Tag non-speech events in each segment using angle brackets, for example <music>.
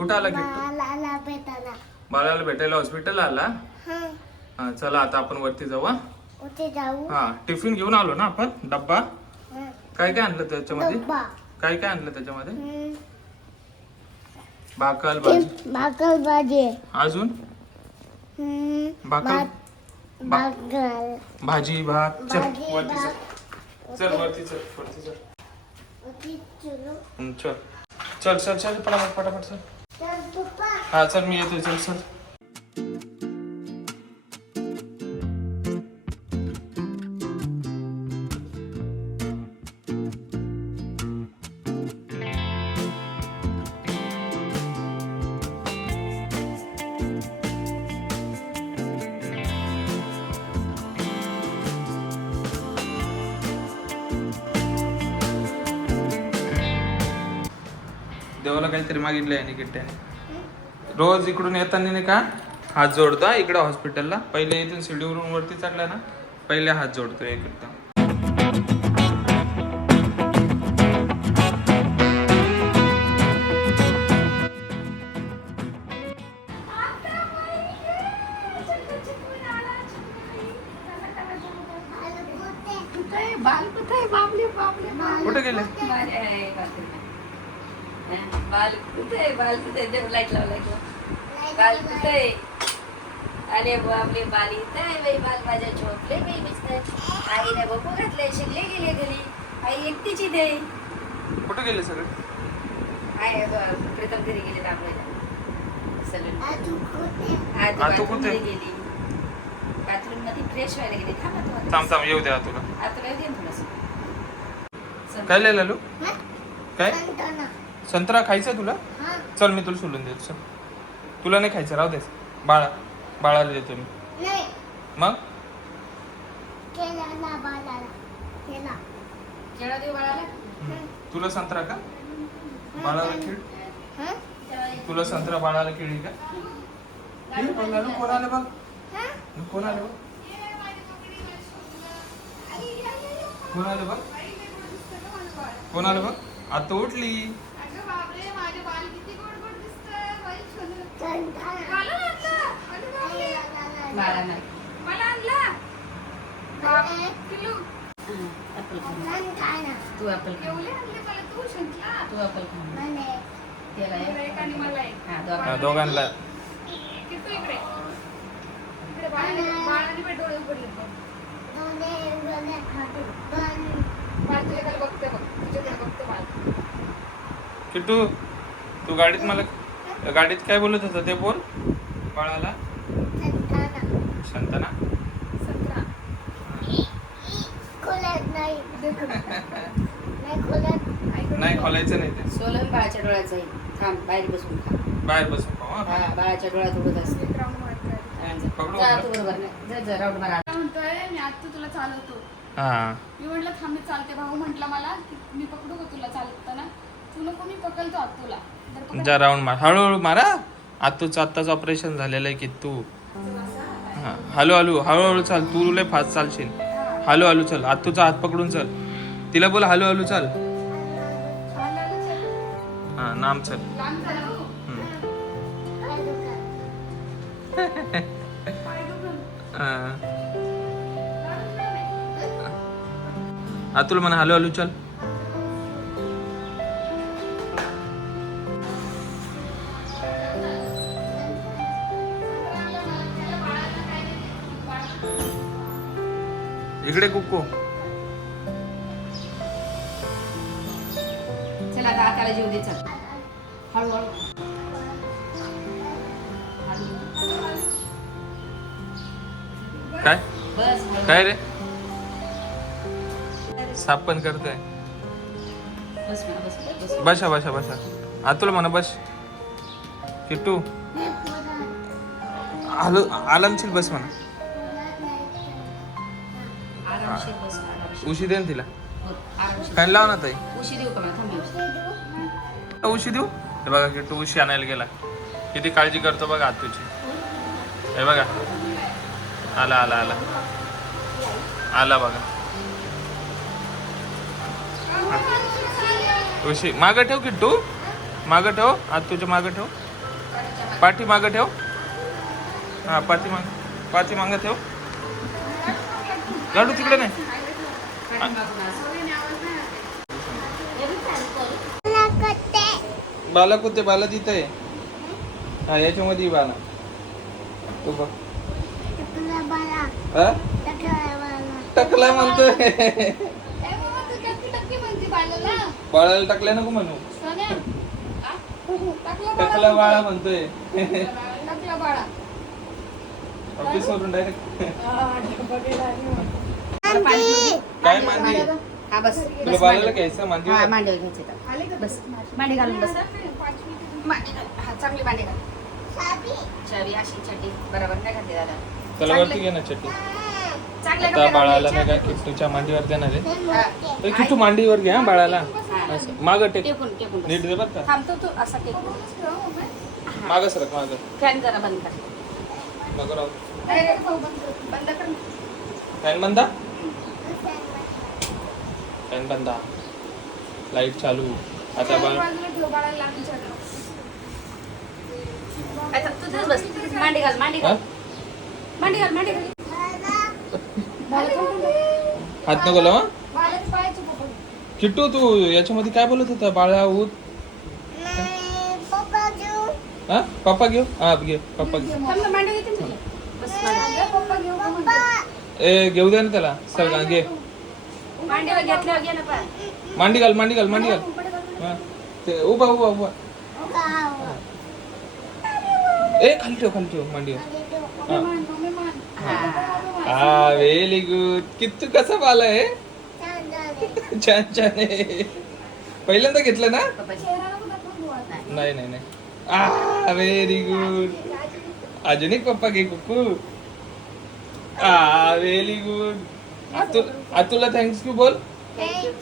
कुठं आला किट्टू बाळाला भेटायला. बाळाला भेटायला हॉस्पिटलला आला? हा. हा चला आता आपण वरती जाऊ हा. उठे जाऊ. हा टिफिन घेऊन आलो ना आपण? डब्बा? हा. काय काय आणलं त्याच्यामध्ये? डब्बा. काय काय आणलं त्याच्यामध्ये? हम्म. भाकल भाजी. भाकर भाजी. अजून. भाकर भात- भाकर भाजी भात. चल भाजी, वरती. चल चल वरती चल वरती चल उठी चुलू. चल. चल चल चल पटापट पटापट चल. हा चल मी येतोय चल चल. जेवायला काहीतरी मागितलंय आहे किट्ट्याने रोज इकडून येताना नाही का हात जोडतो इकडं हॉस्पिटलला पहिले इथून शिडीवरून वरती चढला ना पहिले हात जोडतो इकडं घरी गेले दाखवायला सलून आजू कुठे? आज आ, तू बाथरूम कुठे? मध्ये गेली. बाथरूममध्ये फ्रेश व्हायला गेली. थांबा थांब थांब येऊ द्या तुला आता दे थोडंसं. काय लिहिलं लू? काय. संत्रा खायचा तुला? हा. चल मी तुला सोडून देतो. चल. तुला नाही खायचं राहू देस बाळा बाळाला देतो मी. नाही. मग? केला ना बाळाला. केला. केळं देऊ बाळाला? तुला संत्रा का? बाळाला खेळ? तुला संत्रा बाळाला केळी का? हे कोण आलं बघ? हा? कोण आलं बघ? कोण आलं बघ? कोण आलं बघ? आता उठली. नाही ऍपल खा संताना. तू ऍपल तू एक हा हा, दोघांना. दोन्ही खातो. पण किट्टू तू गाडीत मला गाडीत काय बोलत होता ते बोल बाळाला संताना. शांतना खोलत नाही नाही खोलत नाही खोलायचं नाही ते. सोलम बाळाच्या डोळ्याचं आहे. थांब बाहेर बसून खा बाहेर बसून हा. हा बाळाच्या डोळ्यात उडत असते पकडू जा. का? तू बरोबर नाही. जा जा राऊंड मारा काय म्हणतोय मी आज तू तुला चालवतो. हा. मी म्हटलं थांब मी चालते. भाऊ म्हटला मला की मी पकडू का तुला चालताना? तू नको मी पकडतो आत तुला तर पकड. जा राऊंड मार. हळूहळू मारा आत्तूचं आत्ताच ऑपरेशन झालेलं आहे की तू? हा. हळू हळू हळूहळू चाल. तू लय फास्ट चालशील. हळू हळू चल. आत्तूचा हात पकडून चल. तिला बोल हळू हळू चाल. नाम चल. अतुल म्हणा हॅलो हॅलो चल. इकडे कुक्कू चला आता आताला जेव दे चल. हळूहळू. काय? बस. काय रे? साप पण करतोय. बस म्हणा, बस बस बसा बसा बसा. अतुल म्हणा बस. किट्टू. हॅलो आलामशील बस म्हणा. आरामशीर बस आरामशीर. उशी दे ना तिला. हो, आरामशीर. फॅन लाव ना ताई. उशी देऊ का मला? थांब मी उशी. उशी देऊ? हे बघा किट्टू उशी आणायला गेला. किती काळजी करतो बघा आतूची हे बघा. आला आला आला. आला बघा. उशी मागं ठेव किट्टू. मागं ठेव. आतूच्या मागं ठेव. पाठी मागं ठेव. हा पाठी माग पाठी मागं ठेव. लाडू तिकडे नाही मला कट्टे बाला कुठे बाला तिथं आहे. हा याच्यामध्ये बाला तू बघ. हा? टकला म्हणतोय. बाळाला टकल्या नको म्हणू? टाकला बाळा म्हणतोय. ऑफिस वरून डायरेक्ट काय मांडी हा बस. तुला बस बाळाला मांडी. घ्यायचं मांडी हा मांडीवर घ्यायचे तर. बस. मांडी घालून बस. मांडी घाल. हा चांगली मांडी घाल. चावी? अशी चड्डी बरोबर नाही घातली दादा. त्याला वरती घे ना चट्टी आता कपड्या बाळाला नाही. का किट्टूच्या मांडीवर देणार आहे. हे. मोठे ए, किट्टू मांडीवर घे हा बाळाला. हा. असं. मागं टेक. टेकून टेकून नीट. दे बरं का. थांबतो तू असा टेकून मागं सरक मागं. फॅन जरा बंद कर. बंद कर. बंद कर फॅन बंदा? फॅन बंदा। लाइट चालू। आता बस. मांडी घाल मांडी? घाल. मांडी घाल मांडी घाल. बाळा थांब, थांब. हात नको लावा. किट्टू तू याच्यामध्ये काय बोलत होता? बाळा ऊत हा? पप्पा घेऊ? हा घे. पप्पा घेऊ ए घेऊ दे ना त्याला. सर घे मांडीवर घेतल्यावर घे ना पाय मांडी घाल मांडी घाल मांडी घाल. ते उभा उभा उभा. ए खाली ठेव खाली ठेव मांडी हा. व्हेरी गुड किती कसा बाला आहे? छान छान आहे. पहिल्यांदा घेतलं ना. नाही नाही नाही. आ व्हेरी गुड अजून एक पप्पा घे कुकू आ व्हेरी गुड आतुल आतुला थँक्स यू बोल. Thank you?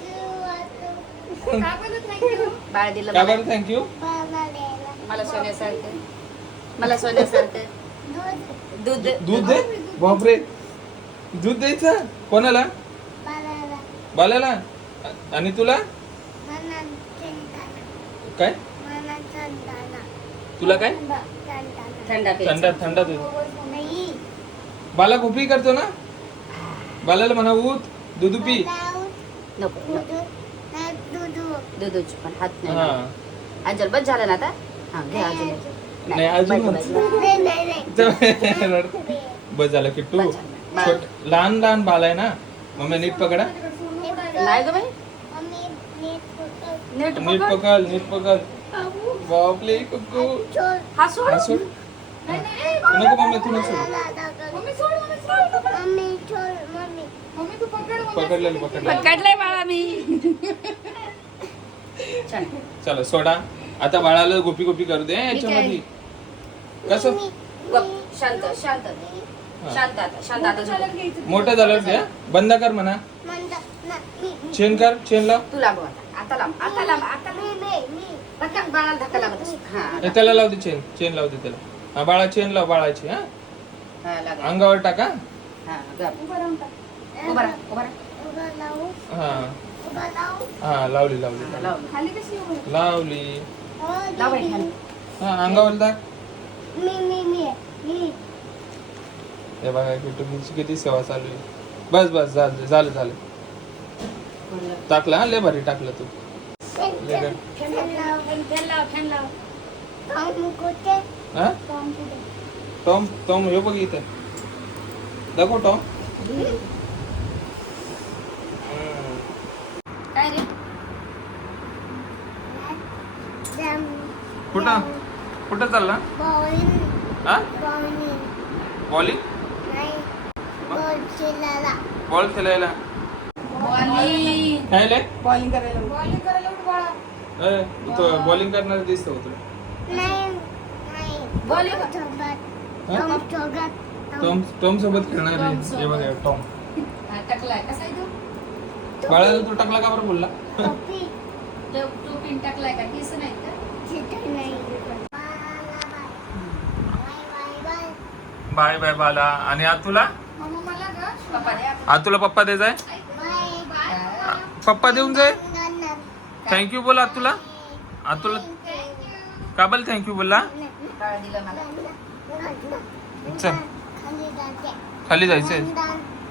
बाळ दिलं मला. थँक्यू मला सोन्यासारखं. मला सोन्यासारखं. दूध. दूध दूध दे. बापरे. दूध द्यायचं? कोणाला? आ- आणि तुला? काय? तुला काय? थंडा. थंडा थंडा दूध. नाही बाला खोपी करतो ना? बाल्याला म्हणा ऊत दूध पी. नको नको. नाही दूध दूधच पण हात हा. अंजल बस झालं ना आता? हा घे अजून एक. नाही, अजून. बस झालं किट्टू. बस झालं. छोट लहान लहान बाल आहे ना? मम्मी नीट पकडा. नाही ग बाई. मम्मी नीट पकड. नीट पकड. पकड नीट पकड. बापले कुकू हा सोड. हा नको मम्मी तू नको सोड. मम्मी सोड, पकडलेलं पकडलेलं. पकडलंय बाळा मी. चला सोडा. आता बाळाला गोपी गोपी करू दे याच्यामध्ये. कसं? गप शांत शांत. शांत आता शांत आता त्याला झोप. घ्यायचं. मोठं झालं घ्या बंद कर म्हणा. चेन कर चेन लाव. तू लांब आता. आता लांब आता लांब आता लांब. मी मी मी धक्का बाळाला धक्का लागत असेल. हा. ए, त्याला लाव दे चेन चेन लाव दे त्याला. हा बाळा चेन लाव बाळाची हा. हा अंगावर टाका. हा गप. उभं राहा उभा हा. हा लावली लावली. लाव खाली कशी उभं राहू? लावली. हो, लाव बाई खाली. हा अंगावर टाक. मी मी मी मी. हे बघा किट्टूची किती सेवा चालू आहे. बस बस झालं झालं झालं. टाकलं हा लय भारी टाकलं तू. लय भारी. फॅन लाव फॅन लाव हा? टॉम टॉम हे बघ इथे. दाखव टॉम काय रे जम कुठं? कुठं चालला? बॉलिंग हा बॉलिंग बॉल खेळायला. बॉलिंग करायला बॉलिंग करणार दिसतो तुला टॉम सोबत टॉम सोबत खेळणार टॉम आहे. हे बघा टॉम. टाकलाय कसा तू बाळाला तू टाकला का बरं बोलला? टोपी. टाकलाय का? दिसत नाही बाय बाय बाला. आणि आतुला आतुला पप्पा द्यायचा तुला पप्पा दे पप्पा देऊन जाय. थँक्यू बोला आतुला तुला. आज का बोल थँक्यू बोला चल. खाली जायचंय.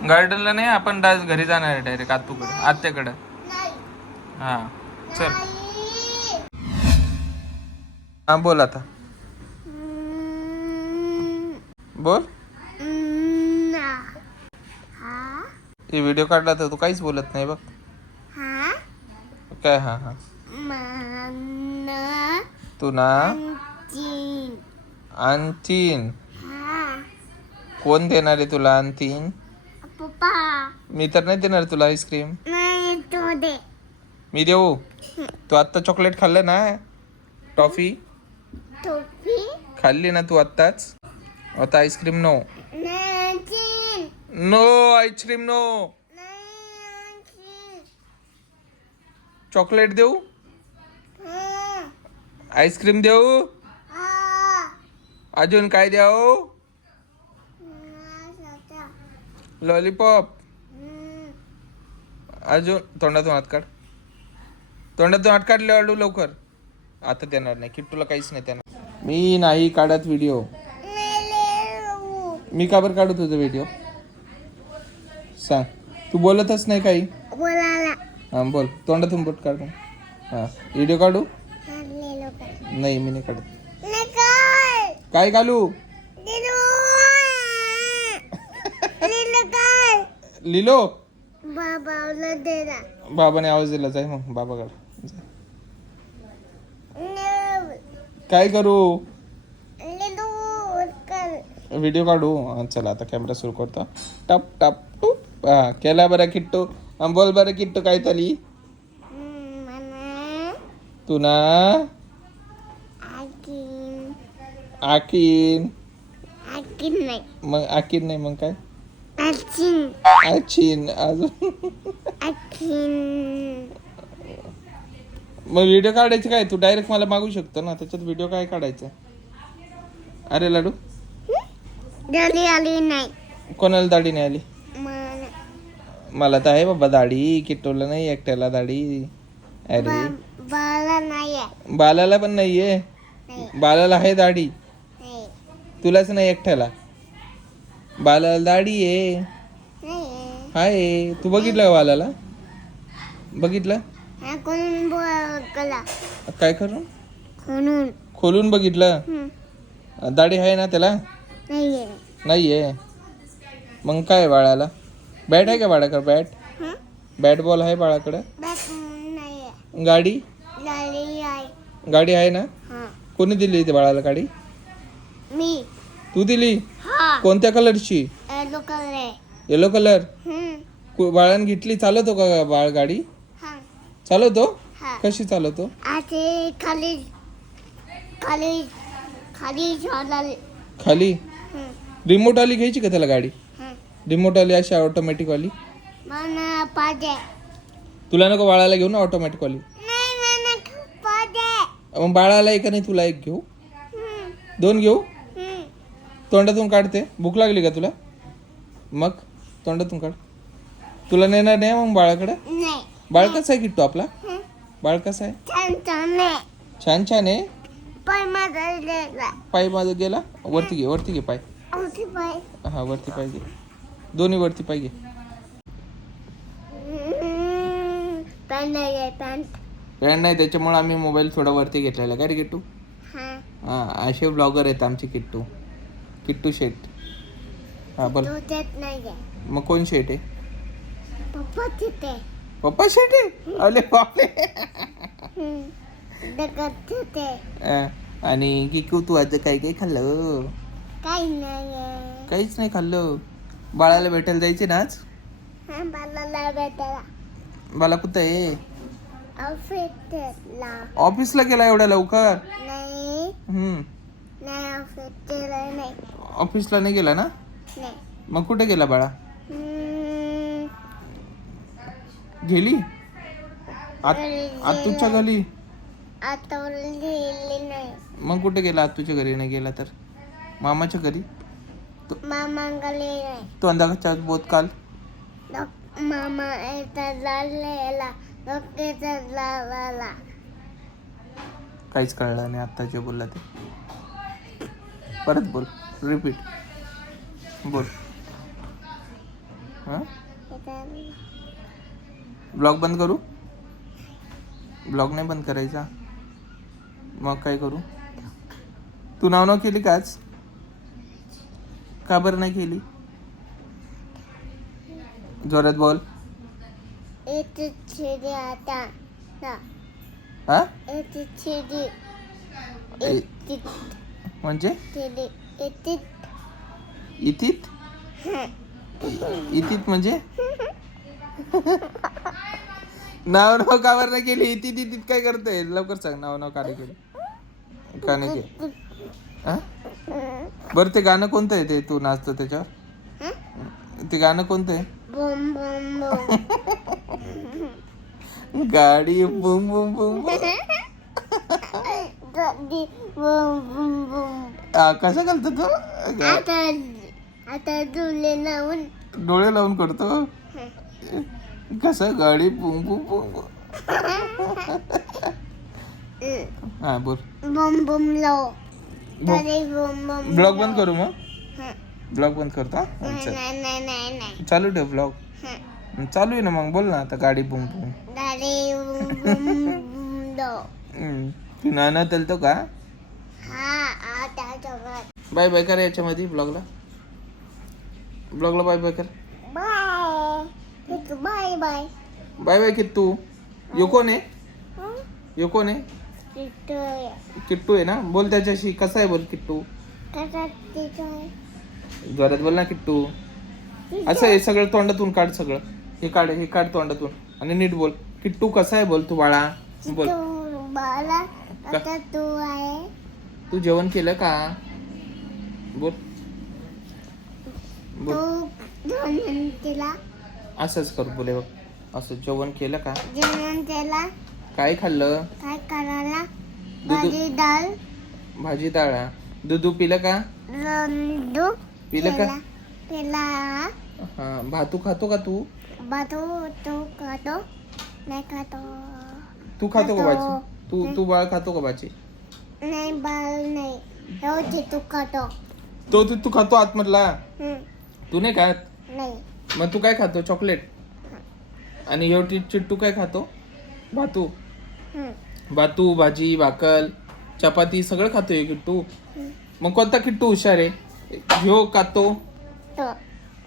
गार्डनला नाही आपण डायरेक्ट घरी जाणार आहे डायरेक्ट आतूकडे आत्याकडे. नाही हा चल. हा बोल आता. बोल. हा व्हिडिओ काढला तर तू काहीच बोलत नाही बघ. हा काय हा हा. तू ना तीन आणतीन. हा कोण देणार आहे तुला आणतीन? मी तर नाही देणार तुला आईस्क्रीम. नाही तू दे. मी देऊ. तू आत्ता चॉकलेट खाल्लं ना टॉफी? खाल्ली ना तू आत्ताच? आता ice cream no. No ice cream no. Chocolate देऊ? हा. आईस्क्रीम देऊ? हा. अजून काय द्याऊ हा, लॉलीपॉप. अजून तोंडातून हात काढ. तोंडातून हात काढले लवकर. आता देणार नाही किट्टूला काहीच नाही देणार. मी नाही काढत व्हिडिओ. मी का बरं काढू तुझा व्हिडिओ सांग. तू बोलतच नाही काही? हां बोल. तोंडातून बोट काढ. हां. व्हिडिओ काढू? नाही मी नाही काढत. काय घालू लिलो. बाबाने आवाज दिला. जाय मग. बाबा काढ. जा. लिहू. काय करू? व्हिडिओ काढू. चला आता कॅमेरा सुरू करतो. टप टप टूप. हां केला बरं किट्टू. बोल बरं किट्टू काय मला तू ना आकीन आकीन आकीन नाही. मग आकीन नाही मग काय? आकीन आचीन अजून. आकीन मग व्हिडिओ काढायचे काय? तू डायरेक्ट मला मागू शकतो ना त्याच्यात व्हिडिओ काय काढायचा? अरे लाडू? जल्दी आली नाही. कोणाला दाढी नाही आली? मला. मला तर आहे बाबा दाढी किट्टूला नाही एकट्याला दाढी. अरे. बा- बाला नाही आहे. बालाला पण नाहीये? नाही. बालाला आहे दाढी? नाही. तुलाच नाही एकट्याला? बालाला दाढी आहे. नाही हाय तू बघितलं का बालाला बघितलं? हा काय करून? म्हणून खोलून बघितलं. दाढी आहे ना त्याला? नाहीये. नाहीये. मग काय बाळाला? बॅट आहे का बाळाकडे? बॅट? हं? बॅट बॉल आहे बाळाकडे? गाडी? गाडी आहे. ना? हा. कोणी दिली ती बाळाला गाडी? मी. तू दिली? हा. कोणत्या कलरची? Yellow colour yellow colour. बाळाने घेतली चालवतो का बाळ गाडी? हा चालवतो? हा. कशी चालवतो? खाली खाली खाली खाली? हं, रिमोट आली घ्यायची का त्याला गाडी? हं. रिमोट आली अशी ऑटोमॅटिक वाली? पाहिजे तुला नको बाळाला घेऊ ना ऑटोमॅटिक वाली. नाही मला पाहिजे मग बाळाला एक नाही तुला एक घेऊ. हं, दोन घेऊ? हं. तोंडातून काढते. भूक लागली का तुला? मग तोंडातून काढ. तुला नेणार नाही मग बाळाकडे? बाळ कसं आहे किट्टू आपला. बाळ कसं आहे? छान छान आहे. छान छान आहे? पाय माझा गेला. पाय माझं गेला? वरती घे वरती घे पाय. हा वरती पाय घे. दोन्ही वरती पाय घे. पॅन्ट नाही त्याच्यामुळे आम्ही मोबाईल थोडा वरती घेतलेला. काय रे किट्टू? हा. असे ब्लॉगर आहेत आमचे किट्टू. किट्टू शेट हा बोल. मग कोण शेट आहे? पप्पा तिथे. पप्पा शेट तिथे हा, आणि किकू तू आज काय काय खाल्लं? काही नाही काहीच नाही खाल्लं. बाळाला भेटायला जायचे ना आज? हा बालाला भेटायला. बाला कुठं आहे? ऑफिसला. ऑफिसला गेला एवढ्या लवकर? नाही. हम्म. नाही ऑफिसला नाही. ऑफिसला नाही गेला ना? नाही. मग कुठे गेला बाळा हं, गेली? आत आतूच्या घरी? नाही. मग कुठे गेला? आतूच्या घरी नाही गेला तर? मामाच्या घरी? मामा गली नाही. तो अंदाचा बोत काल? डॉक- मामा डॉक्टरचा लाला काहीच कळलं नाही आता जे बोलला ते. परत बोल रिपीट बोल. हां? ब्लॉग बंद करू? ब्लॉग नाही बंद करायचा. मग काय करू? तू नाव नाव केली काच का बरं नाही केली? जोरात बोल. हा? म्हणजे? इथित? इथित म्हणजे? <laughs> नाव नाव का बरं नाही केली. इथित इथित काय करते? लवकर सांग. नाव नाव का नाही केली. का नाही केली. हा? बरं ते गाणं कोणतं आहे ते? तू नाचतो त्याच्यावर? ते गाणं कोणतं आहे? बम बम बम. गाडी बुम बुम बुम बुम. गाडी बम बम बम. कसं घालतो तो? आता आता डोळे लावून. डोळे लावून करतो? कसं गाडी बुम बुम. हा बोल. बम बम लाव. गाडी बम बम ब्लॉग बंद करू मग? हं. ब्लॉग बंद करतो? नाही चल. नाही नाही नाही नाही. चालू ठेव ब्लॉग. हं. चालू आहे ना मग बोल ना आता गाडी बुम बुम गाडी बम बम बम लाव. हम्म. तू नाना तेलतो का? हा आता बाय बाय कर याच्यामध्ये ब्लॉगला. ब्लॉगला बाय बाय कर. Bye. Bye bye. Bye bye Kittu. यो कोण आहे? यो कोण आहे? किट्टू आहे. ना? बोल त्याच्याशी. कसा आहे बोल किट्टू? जोरात बोल ना किट्टू. असं हे सगळं तोंडातून काढ सगळं. हे काढ हे काढ तोंडातून. आणि नीट बोल. किट्टू कसा आहे बोल तू बाळा? बोल. आता तू आहे. तू जेवण केलं का? बोल. बोल. केला? असंच कर बोले बघ. असं जेवण केलं का? जेवण केला. काय खाल्लं? काय करायला? भाजी डाळ. भाजी डाळा. दूध पिलं का? रंदू पिलं का? पेला. हा भातू खातो का तू? बातो तो खातो? नाही खातो. तू खातो का खातो. भाजी तू तू बाळ खातो का भाजी? नाही बाळ नाही. रोज तू खातो. तो तू तू खातो आतमधला? हं, तू नाही खात? नाही. मग तू काय खातो? चॉकलेट. आणि एवढी चिट्टू काय खातो? भातू. हं, भातू भाजी भाकल चपाती सगळं खातोय किट्टू. मग कोणता किट्टू हुशार आहे? ह्यो खातो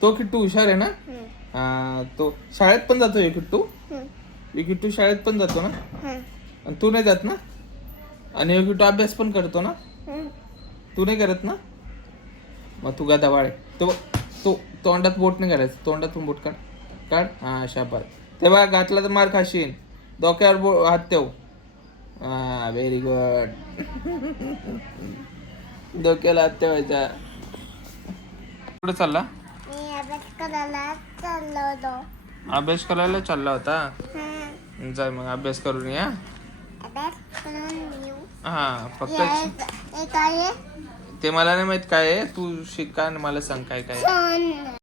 तो? किट्टू हुशार आहे ना? हं, हा तो शाळेत पण जातो हे किट्टू? हं, हे किट्टू शाळेत पण जातो ना? हं, आणि तू नाही जात ना? आणि हे किट्टू अभ्यास पण करतो ना? हं. तू नाही करत ना? मग तू गदा वाळे तो तो तोंडात बोट नाही करायचं तोंडातून बोट काढ. काढ. हा शाबास. तेव्हा घातला तर मार खाशीन. डोक्यावर बो हात ठेव. हा व्हेरी गुड डोक्याला हात ठेवायचा. कुठे चालला? मी अभ्यास करायला चाललो होतो. अभ्यास करायला चालला होता? हं, जाय मग अभ्यास करून या अभ्यास करून येऊ हा फक्त आहे? ते मला नाही माहीत काय आहे तू शिक आणि मला सांग काय काय आहे.